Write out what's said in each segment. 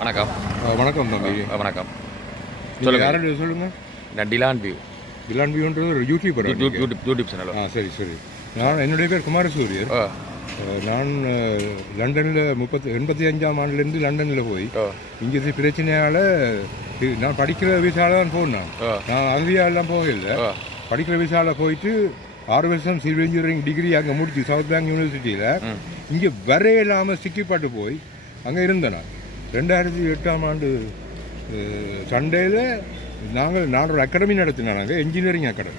வணக்கம். வணக்கம் தம்பி. வணக்கம். சொல்லுங்க. யாரோட சொல்லுங்க. நான் டிலான் வியூ. டிலான் வியூன்றது ஒரு யூடியூபர். YouTube channel. சரி சரி. என்னுடைய பேர் குமாரசூரியர். நான் லண்டனில் 85ஆம் ஆண்டுலேருந்து லண்டனில் போய் இங்கே பிரச்சனையால் நான் படிக்கிற விசாவில் தான் போனேன். நான் அகதியாலாம் போகலை. படிக்கிற விசாவில் போயிட்டு 6 வருஷம் சிவில் இன்ஜினியரிங் டிகிரி அங்கே முடிச்சு சவுத் பேங்க் யூனிவர்சிட்டியில் இங்கே வரையில்லாமல் சிக்கிப்பாட்டு போய் அங்கே இருந்தேன். 2008ஆம் ஆண்டு சண்டேயில் நான் ஒரு அகாடமி நடத்தினேன். நாங்கள் இன்ஜினியரிங் அகாடமி.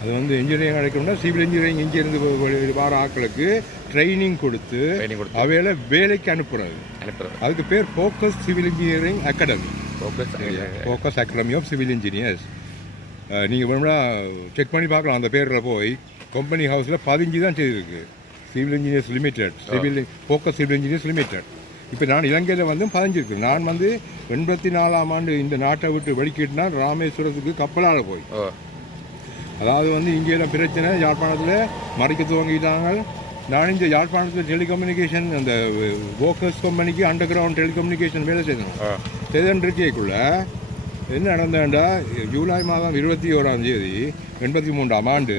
அது வந்து இன்ஜினியரிங் அழைக்கணும்னா சிவில் இன்ஜினியரிங் இங்கேருந்து வார ஆட்களுக்கு ட்ரைனிங் கொடுத்து அவையில வேலைக்கு அனுப்புறது. அதுக்கு பேர் focus civil engineering academy. Focus academy of civil engineers. நீங்கள் வேணும்னா செக் பண்ணி பார்க்கலாம். அந்த பேரில் போய் கம்பெனி ஹவுஸில் 15 தான் செய்திருக்கு. Civil engineers limited, focus civil engineers limited. இப்போ நான் இலங்கையில் வந்து 15 இருக்கு. நான் வந்து 84ஆம் ஆண்டு இந்த நாட்டை விட்டு வெளிக்கிட்டுனா ராமேஸ்வரத்துக்கு கப்பலால் போய், அதாவது வந்து இங்கேயெல்லாம் பிரச்சனை யாழ்ப்பாணத்தில் மறைக்க துவங்கிட்டாங்க. நான் இந்த யாழ்ப்பாணத்தில் டெலிகம்யூனிகேஷன் அந்த வோக்கர்ஸ் கம்பெனிக்கு அண்டர் கிரவுண்ட் டெலிகம்யூனிகேஷன் வேலை செய்தேன். என்ன நடந்தேன்டா, ஜூலை மாதம் 21ஆம் தேதி 83ஆம் ஆண்டு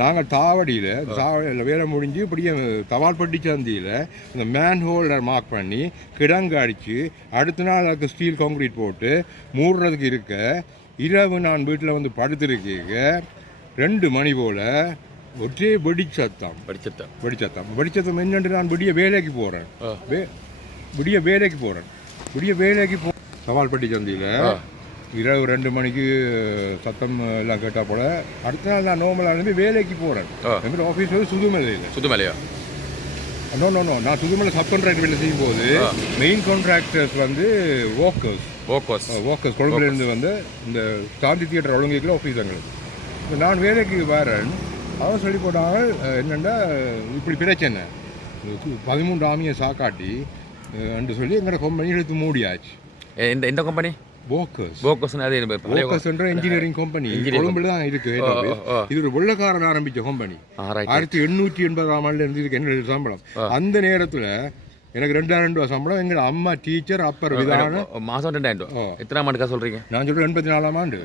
நாங்கள் தாவடியில் வேலை முடிஞ்சு இப்படியே தவால்பட்டி சந்தியில் இந்த மேன் ஹோல்டர் மார்க் பண்ணி கிடங்கு அடித்து அடுத்த நாள் அதுக்கு ஸ்டீல் கான்க்ரீட் போட்டு மூடுறதுக்கு இருக்க, இரவு நான் வீட்டில் வந்து படுத்திருக்க 2 மணி போல் ஒரே வெடிச்சத்தம். என்னென்று நான் விடிய வேலைக்கு போகிறேன். தவால்பட்டி சந்தியில் இரவு 2 மணிக்கு சத்தம் எல்லாம் கேட்டால் போல அடுத்த நாள் நான் நோமலாக இருந்து வேலைக்கு போகிறேன். எங்கள் ஆஃபீஸ் வந்து சுதுமலையா? நோ நான் சுதுமலை சப் கான்ட்ராக்ட் வேலை செய்யும் போது மெயின் கான்ட்ராக்டர்ஸ் வந்து ஓக்கர்ஸ் கொழும்புலேருந்து வந்து இந்த சாந்தி தியேட்டர் ஒழுங்கிக்கல ஆஃபீஸ் எங்களுக்கு. நான் வேலைக்கு வரேன். அவன் சொல்லி போட்டாங்க என்னென்னா இப்படி பிரச்சனை 13 ஆமியை சாக்காட்டி என்று சொல்லி எங்களோட கம்பெனி எடுத்து மூடியாச்சு. இந்த கம்பெனி இன்ஜினியரிங் கம்பெனி கொழும்புல தான் இருக்கு. இது ஒரு வெள்ளக்காரன் ஆரம்பிச்ச கம்பெனி. 1880ஆம் ஆண்டுல இருந்து இருக்கு. என்ன சம்பளம் அந்த நேரத்துல எனக்கு 2000 ரூபா சம்பளம். எங்க அம்மா டீச்சர், அப்பர் விதான மாசம் 2000 ரூபா. எத்தனாம் ஆண்டுக்கா சொல்றீங்க? நான் சொல்றேன் 84ஆம் ஆண்டு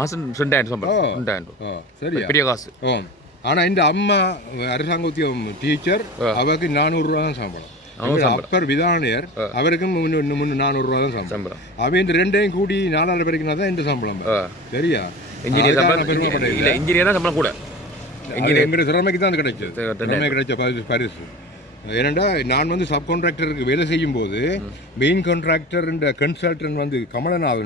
மாசம் 2000 சம்பளம். 2000 சரி, பெரிய காசு. ஆனா இந்த அம்மா அரசாங்க உத்தியோகம் டீச்சர், அவருக்கு 400 ரூபா தான் சம்பளம். அப்பர் விதானியர், அவருக்கும் 400 ரூபா தான் சம்பளம். அவன் இந்த ரெண்டையும் கூடி 4,000 பேருக்கு தான் இந்த சம்பளம். சரியா? இன்ஜினியர் தான் சம்பளம் கூட. எங்களுடைய திறமைக்கு தான் கிடைச்ச பரிசு. ஏனெண்டா நான் வந்து சப் கான்ட்ராக்டருக்கு வேலை செய்யும் போது மெயின் கான்ட்ராக்டர் கன்சல்டன்ட் வந்து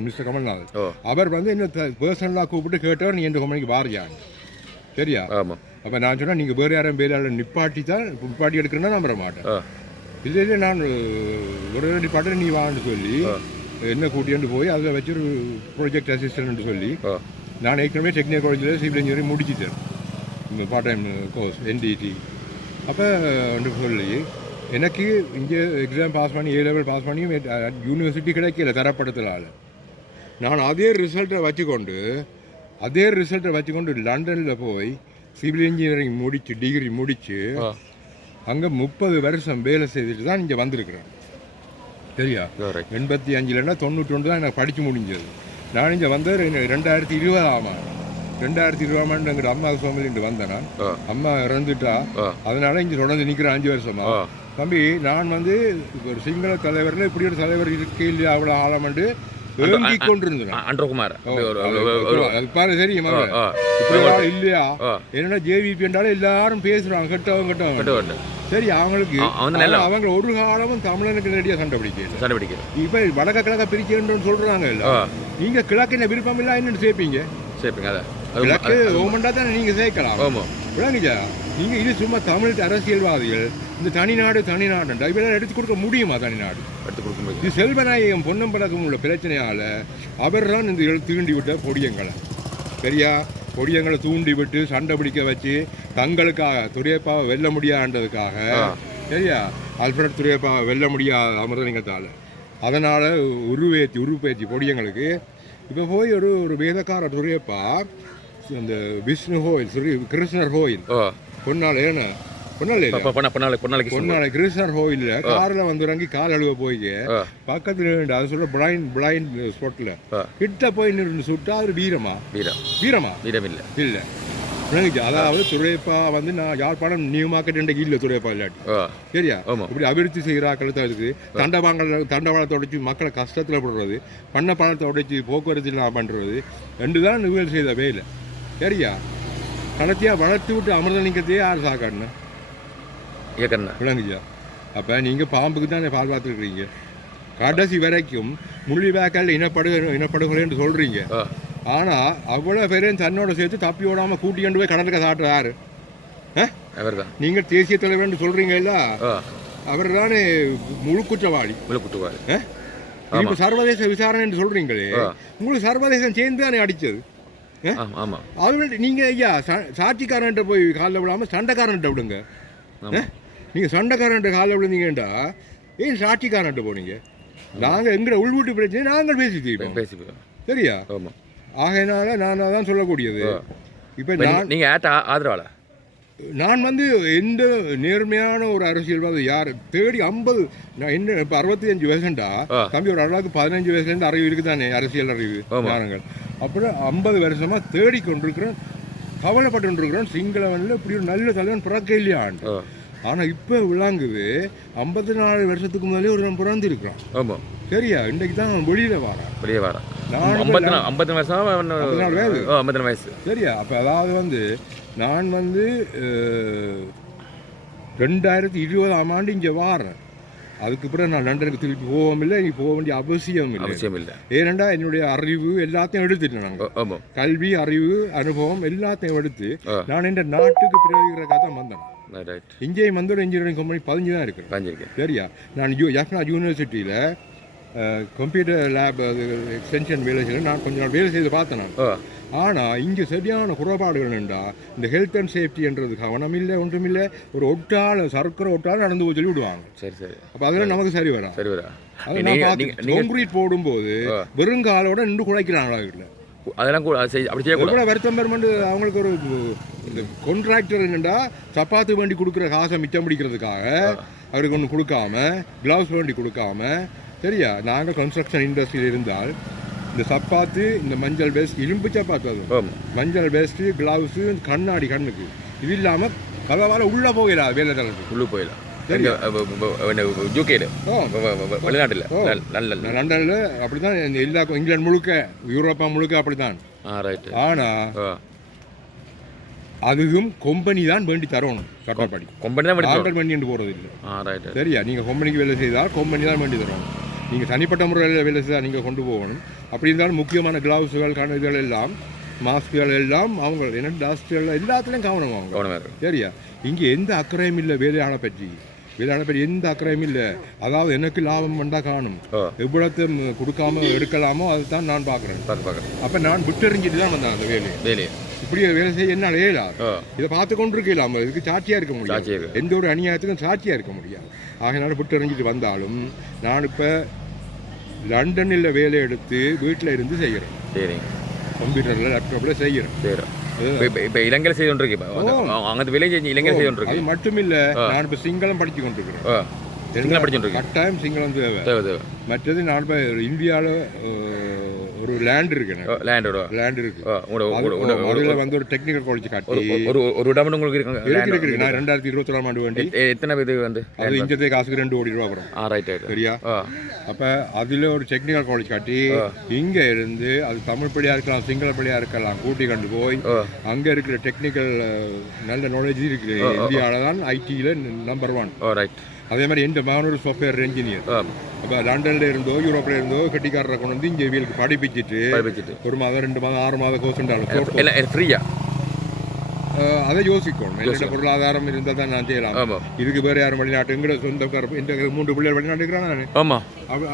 மிஸ்டர் கமல்நாதன், அவர் வந்து என்ன பர்சனலாக கூப்பிட்டு கேட்டவர், நீ எந்த கம்பெனிக்கு வாரியான்னு. சரியா? அப்போ நான் சொன்னேன், நீங்கள் வேறு யாரும் வேலையாளர் நிப்பாட்டி எடுக்கிறேன்னா நம்புற மாட்டேன். இல்லை நான் ஒரு டிபார்ட்மெண்ட் நீ வான்னு சொல்லி என்ன கூட்டிகிட்டு போய் அதில் வச்சு ஒரு ப்ராஜெக்ட் அசிஸ்டன்ட் சொல்லி நான் ஏற்கனவே டெக்னிக்கல் காலேஜில் சிவில் இன்ஜினியரிங் முடிச்சுட்டேன், பார்ட் டைம் கோர்ஸ் NDT. அப்போ வந்து சொல்லி எனக்கு இங்கே எக்ஸாம் பாஸ் பண்ணி A லெவல் பாஸ் பண்ணி யூனிவர்சிட்டி கிடைக்கல தரப்படுத்தலால். நான் அதே ரிசல்ட்டை வச்சுக்கொண்டு லண்டனில் போய் சிவில் இன்ஜினியரிங் டிகிரி முடித்து அங்கே 30 வருஷம் வேலை செய்துட்டு தான் இங்கே வந்திருக்கிறேன். சரியா? 85லேன்னா 91 தான் எனக்கு படித்து முடிஞ்சது. நான் இங்கே வந்தது 2020ஆம் ஆண்டு எங்கள் அம்மா ஃபேமிலிட்டு வந்தேன். நான் அம்மா இறந்துட்டா, அதனால இங்கே தொடர்ந்து நிற்கிறேன் 5 வருஷமா. தம்பி, நான் வந்து ஒரு சிங்கள தலைவரில் இப்படி ஒரு தலைவர் இருக்க இல்லையா அவ்வளோ ஆழமண்டு ஏங்கி கொண்டிருந்தேன். தெரியுமா இல்லையா? என்னன்னா JVP என்றாலும் எல்லாரும் பேசுறாங்க, கெட்டவங்க. சரி, அவங்களுக்கு அவங்க ஒரு காலமும் தமிழனுக்கு நேரடியாக சண்டை பிடிக்க. இப்ப வடக்க கிழக்க பிரிக்கணும்னு சொல்றாங்க. இல்ல, நீங்க கிழக்கு என்ன விருப்பம் இல்ல என்னன்னு சேர்ப்பீங்க. கிழக்கு ஓமண்டா தானே நீங்க சேர்க்கலாம். விளங்குச்சா? நீங்க இது சும்மா தமிழ் அரசியல்வாதிகள் இந்த தனிநாடு இவெல்லாம் எடுத்து கொடுக்க முடியுமா? தனிநாடு எடுத்து கொடுக்க முடியும். இது செல்வநாயகம் பொன்னம்பலக்கும் உள்ள பிரச்சனையால அவர் தான் இந்த தூண்டி விட்ட பொடியங்களை. சரியா? பொடியங்களை தூண்டி விட்டு சண்டை பிடிக்க வச்சு தங்களுக்காக துரையப்பாவை வெல்ல முடியாதுன்றதுக்காக. சரியா? அல்ஃபிரட் துரையப்பாவை வெல்ல முடியாத அமிர்தலிங்கத்தால் அதனால் உருப்பேற்றி பொடியங்களுக்கு இப்போ போய் ஒரு வேதக்கார துரையப்பா அந்த விஷ்ணு கோயில் கிருஷ்ணர் கோயில் பொன்னால் ஏன்னா பொன்னாலை கிருஷ்ணர் கோயிலில் காரில் வந்து இறங்கி கால் அழுவ போய் பக்கத்தில் அதை சொல்ல பிளைண்ட் ஸ்பாட்டில் கிட்ட போய் நின்று சுட்டா அது வீரமா இல்லை அதாவது துறைப்பா வந்து நான் யாழ்ப்பாணம் நியூ மார்க்கெட் என்ற இல்லை துறைப்பா இல்லாட்டி சரியா இப்படி அபிவிருத்தி செய்கிறாக்கள் தான் இருக்குது தண்டவாளத்தை உடைச்சி மக்களை கஷ்டத்தில் போடுறது பண்ண பணத்தை உடைச்சி போக்குவரத்து இல்லாமல் பண்ணுறது ரெண்டு தான் நிகழ்வு செய்த வேலை சரியா கணத்தியாக வளர்த்து விட்டு அமிர்தலிங்கத்தையே யார் சாக்கணும் விளங்குச்சா அப்போ நீங்கள் பாம்புக்கு தான் பால் பார்த்துருக்குறீங்க கடைசி வரைக்கும் முள்ளிவாய்க்கால் இனப்படுகொலைன்னு சொல்கிறீங்க ஆனால் அவ்வளோ பேரையும் தன்னோட சேர்த்து தப்பி ஓடாமல் கூட்டிக்கொண்டு போய் கடலுக்கு சாட்டுறாரு நீங்கள் தேசிய தலைவர்னு சொல்கிறீங்கல்ல அவர் தானே முழு குற்றவாளி இப்போ சர்வதேச விசாரணைன்னு சொல்கிறீங்களே உங்களுக்கு சர்வதேசம் சேர்ந்து தானே அடித்தது அது நீங்கள் ஐயா சாட்சிக்காரன்ட்ட போய் காலில் விடாமல் சண்டைக்காரன்ட்ட விடுங்க நீங்கள் சண்டைக்காரன்ட்ட காலில் விழுந்தீங்கன்றா ஏன் சாட்சிக்காரன்ட்ட போனீங்க நாங்கள் எங்களை உள்வீட்டு பிரச்சனை நாங்கள் பேசிப்போம் சரியா ஆகையினால நான் தான் சொல்லக்கூடியது இப்போ நீங்கள் ஆதரவாளர் நான் வந்து எந்த நேர்மையான ஒரு அரசியல்வாதி யார் தேடி 50 நான் என்ன இப்போ 65 வயசுண்டா தம்பி ஒரு அளவுக்கு 15 வயசுலேருந்து அறிவு இருக்குது தானே அரசியல் அறிவு ஞானங்கள் அப்புறம் 50 வருஷமாக தேடி கொண்டிருக்கிறேன் கவலைப்பட்டு கொண்டிருக்கிறேன் சிங்களவனில் இப்படி ஒரு நல்ல தலைவன் பிறக்க இல்லையான் ஆனால் இப்போ விளாங்குது 54 வருஷத்துக்கு முதலே ஒரு நம்ம பிறந்திருக்கிறான் சரியா இன்றைக்கு தான் நான் வெளியே வரேன் நான் 54 வயசு சரியா அப்போ அதாவது வந்து நான் வந்து 2020ஆம் ஆண்டு இங்கே வாரேன் அதுக்கு பிறகு நான் லண்டனுக்கு திருப்பி போகவும் இல்லை நீ போக வேண்டிய அவசியம் இல்லை ஏனெண்டா என்னுடைய அறிவு எல்லாத்தையும் எடுத்துட்டேன் நாங்கள் கல்வி அறிவு அனுபவம் எல்லாத்தையும் எடுத்து நான் இந்த நாட்டுக்கு பிரயோகிக்கிறக்காக தான் வந்தேன் இங்கேயும் வந்து ஒரு இன்ஜினியரிங் கம்பெனி 15 தான் இருக்கு சரியா நான் யஃப்னா யூனிவர்சிட்டியில் கம்ப்யூட்டர் லேப் எக்ஸ்டென்ஷன் வேலை செய்ய நான் கொஞ்சம் நாள் வேலை செய்து பார்த்தேன் நான் ஆனால் இங்கே சரியான குறைபாடுகள் என்னண்டா இந்த ஹெல்த் அண்ட் சேஃப்டின்றது கவனம் இல்லை ஒன்றும் இல்லை ஒரு சர்க்கரை ஒட்டால் நடந்து போய் சொல்லி விடுவாங்க சரி அப்போ அதெல்லாம் நமக்கு சரி வரா அதை நான் பார்த்து கான்கிரீட் போடும்போது வெறுங்காலோட நின்று குழைக்கிறாங்களா வீட்டில் அதெல்லாம் அப்படி வருத்தம் பெருமண்டு அவங்களுக்கு ஒரு இந்த கான்ட்ராக்டர் என்னண்டா சப்பாத்து வண்டி கொடுக்குற காசை மிச்சம் பிடிக்கிறதுக்காக அவருக்கு ஒன்று கொடுக்காம கிளவுஸ் வண்டி கொடுக்காம சரியா நாங்கள் கன்ஸ்ட்ரக்ஷன் இண்டஸ்ட்ரியில் இருந்தால் இந்த சப்பாத்து இந்த மஞ்சள் பேஸ்ட் இரும்பு சப்பாத்து அது மஞ்சள் பேஸ்ட்டு கிளவுஸு கண்ணாடி கண்ணுக்கு இது இல்லாமல் கதவால் உள்ளே போயிடலாம் வேலை தளத்துக்கு உள்ளே போயிடலாம் லண்டனில் அப்படி தான் எல்லா இங்கிலாந்து முழுக்க யூரோப்பா முழுக்க அப்படி தான் ஆனால் அதுவும் கம்பெனி தான் வேண்டி தரணும் கட்டப்படி ஆர்டர் பண்ணி போகிறது இல்லை சரியா நீங்கள் கம்பெனிக்கு வேலை செய்தால் கம்பெனி தான் வேண்டி தரணும் நீங்கள் தனிப்பட்ட முறையில் வேலை செய்தால் நீங்கள் கொண்டு போகணும் அப்படி இருந்தாலும் முக்கியமான கிளவுஸுகள் இதுகள் எல்லாம் மாஸ்க்குகள் எல்லாம் அவங்க என்ன டஸ்ட்கள் எல்லாத்துலேயும் கவனம் அவங்க சரியா இங்கே எந்த அக்கறையும் இல்லை வேலையாளை பற்றி எந்த அக்கறையும் இல்லை அதாவது எனக்கு லாபம் வந்தால் காணும் எவ்வளோத்தை கொடுக்காம எடுக்கலாமோ அதை தான் நான் பார்க்குறேன் அப்போ நான் விட்டெறிஞ்சிட்டு தான் வந்தேன் அந்த வேலையை இப்படி வேலை செய்ய என்ன இயலா இதை பார்த்து கொண்டு இருக்கலாம் இதுக்கு சாட்சியாக இருக்க முடியாது எந்த ஒரு அநியாயத்துக்கும் சாட்சியாக இருக்க முடியாது ஆகையினால விட்டெறிஞ்சிட்டு வந்தாலும் நான் இப்போ லண்டனில் வேலை எடுத்து வீட்டில் இருந்து செய்கிறேன் கம்ப்யூட்டரில் லேப்டாப்பில் செய்கிறேன் இப்போ இலங்கையில் செய்து கொண்டிருக்கேன் அங்கே வேலை செஞ்சு இலங்கையில் செய்து கொண்டிருக்கேன் அது மட்டும் இல்லை நான் இப்போ சிங்களம் படித்து கொண்டிருக்கிறேன் கட்டாயம் சிங்களம் தேவை மற்றது நான் இப்போ இந்தியாவில் ஒரு லேண்ட் இருக்கு அதில் வந்து ஒரு டெக்னிக்கல் காலேஜ் காட்டி ஒரு இடம் உங்களுக்கு இருக்கு நான் 2024ஆம் ஆண்டு வேண்டி எத்தனை இது வந்து அது இங்கே காசுக்கு 2 கோடி ரூபா வரும் சரியா அப்போ அதில் ஒரு டெக்னிக்கல் காலேஜ் காட்டி இங்கே இருந்து அது தமிழ் பள்ளியாக இருக்கலாம் சிங்கள பள்ளியாக இருக்கலாம் கூட்டி கொண்டு போய் அங்கே இருக்கிற டெக்னிக்கல் நல்ல நாலேஜ் இருக்குது இந்தியாவில் தான் ஐடியில் நம்பர் 1 அதே மாதிரி எந்த மாணவர் சாஃப்ட்வேர் இன்ஜினியர் அப்போ லண்டனில் இருந்தோ யூரோப்பில் இருந்தோ கட்டிக்காரரை கொண்டு வந்து இங்கே வீலுக்கு படிப்பிச்சுட்டு 1 மாதம் 2 மாதம் 6 மாதம் கோர்ஸ் இருந்தாலும் ஃப்ரீயா அதை யோசிக்கணும் என்னோட பொருளாதாரம் இருந்தால் தான் நான் செய்யலாம் இதுக்கு வேறு யாரும் வெளிநாட்டு எங்களோட சொந்தக்கார இந்த 3 பிள்ளைகள் வெளிநாட்டுக்கிறான்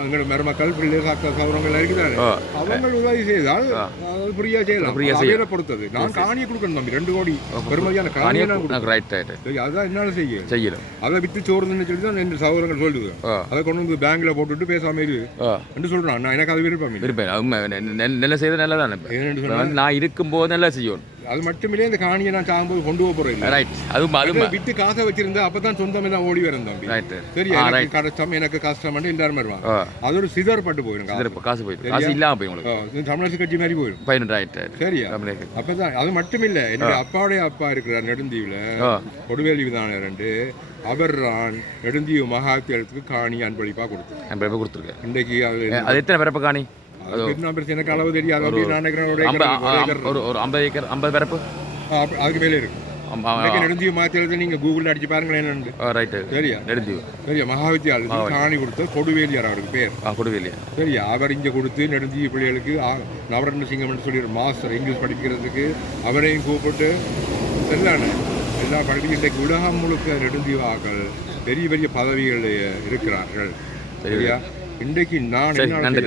எங்களோட மருமக்கள் பிள்ளைகள் சௌரங்கள் இருக்கிறாங்க அவங்க உதவி செய்தால் ஃப்ரீயாக செய்யலாம் பொறுத்தது நான் காணியை கொடுக்கணும் தம்பி 2 கோடி பெருமதியான காணியை அதுதான் என்னால் செய்யலாம் அதை விட்டு சோறுன்னு சொல்லி தான் என் சௌரங்கள் சொல்லுது அதை கொண்டு வந்து பேங்க்ல போட்டுட்டு பேசாம இரு என்று சொல்றான் நான் எனக்கு அது விருப்பம் நல்ல செய்த நல்லதானே நான் இருக்கும்போது நல்லா செய்யணும் அது மட்டுமில்லை இந்த காணியை நான் சாகும்போது கொண்டு போக போறேன். ரைட். அதுவும் விட்டு காசை வச்சிருந்தா அப்பதான் சொந்தம் எல்லாம் ஓடி வரும் தம்பி. ரைட். சரியா? எனக்கு கஷ்டம் எனக்கு கஷ்டம் எல்லாரும் வருவாங்க. அது ஒரு சிதறப்பட்டு போயிடும். காசு போயிடும். காசு இல்லாம போய் உங்களுக்கு தமிழரசு கட்சி மாதிரி போயிடும். பையன் ரைட். சரியா? அப்பதான் அது மட்டுமில்ல, என்னுடைய அப்பாவுடைய அப்பா இருக்கிறார் நெடுந்தீவுல, கொடுவேலி விதானம் 2. அவர் நெடுந்தீவு மகாத்தியத்துக்கு காணி அன்பளிப்பா கொடுத்துருக்கேன். இன்றைக்கு அது எத்தனை பிறப்பு காணி? எனக்கு அளவு தெரியாது. ஒரு 50 ஏக்கர் 50 பிறப்பு அதுக்கு மேலே இருக்கு. நெடுந்தீவு மகாத்தியத்தை நீங்க கூகுள் அடிச்சு பாருங்களேன். சரியா? சரியா? மகாவித்யாலயத்துக்கு காணி கொடுத்த கொடுவேலியார் அவருக்கு பேர். கொடுவேலியா? சரியா? அவர் இங்க கொடுத்து நெடுந்தீவு பிள்ளைகளுக்கு நவரத்ன சிங்கம் சொல்லி மாஸ்டர் இங்கிலீஷ் படிக்கிறதுக்கு அவரையும் கூப்பிட்டு செல்லான எல்லா படிப்பு இன்றைக்கு உலகம் முழுக்க நெடுந்தீவாக்கள் பெரிய பெரிய பதவிகள் இருக்கிறார்கள். சரியா? இன்றைக்கு நான் நன்றி.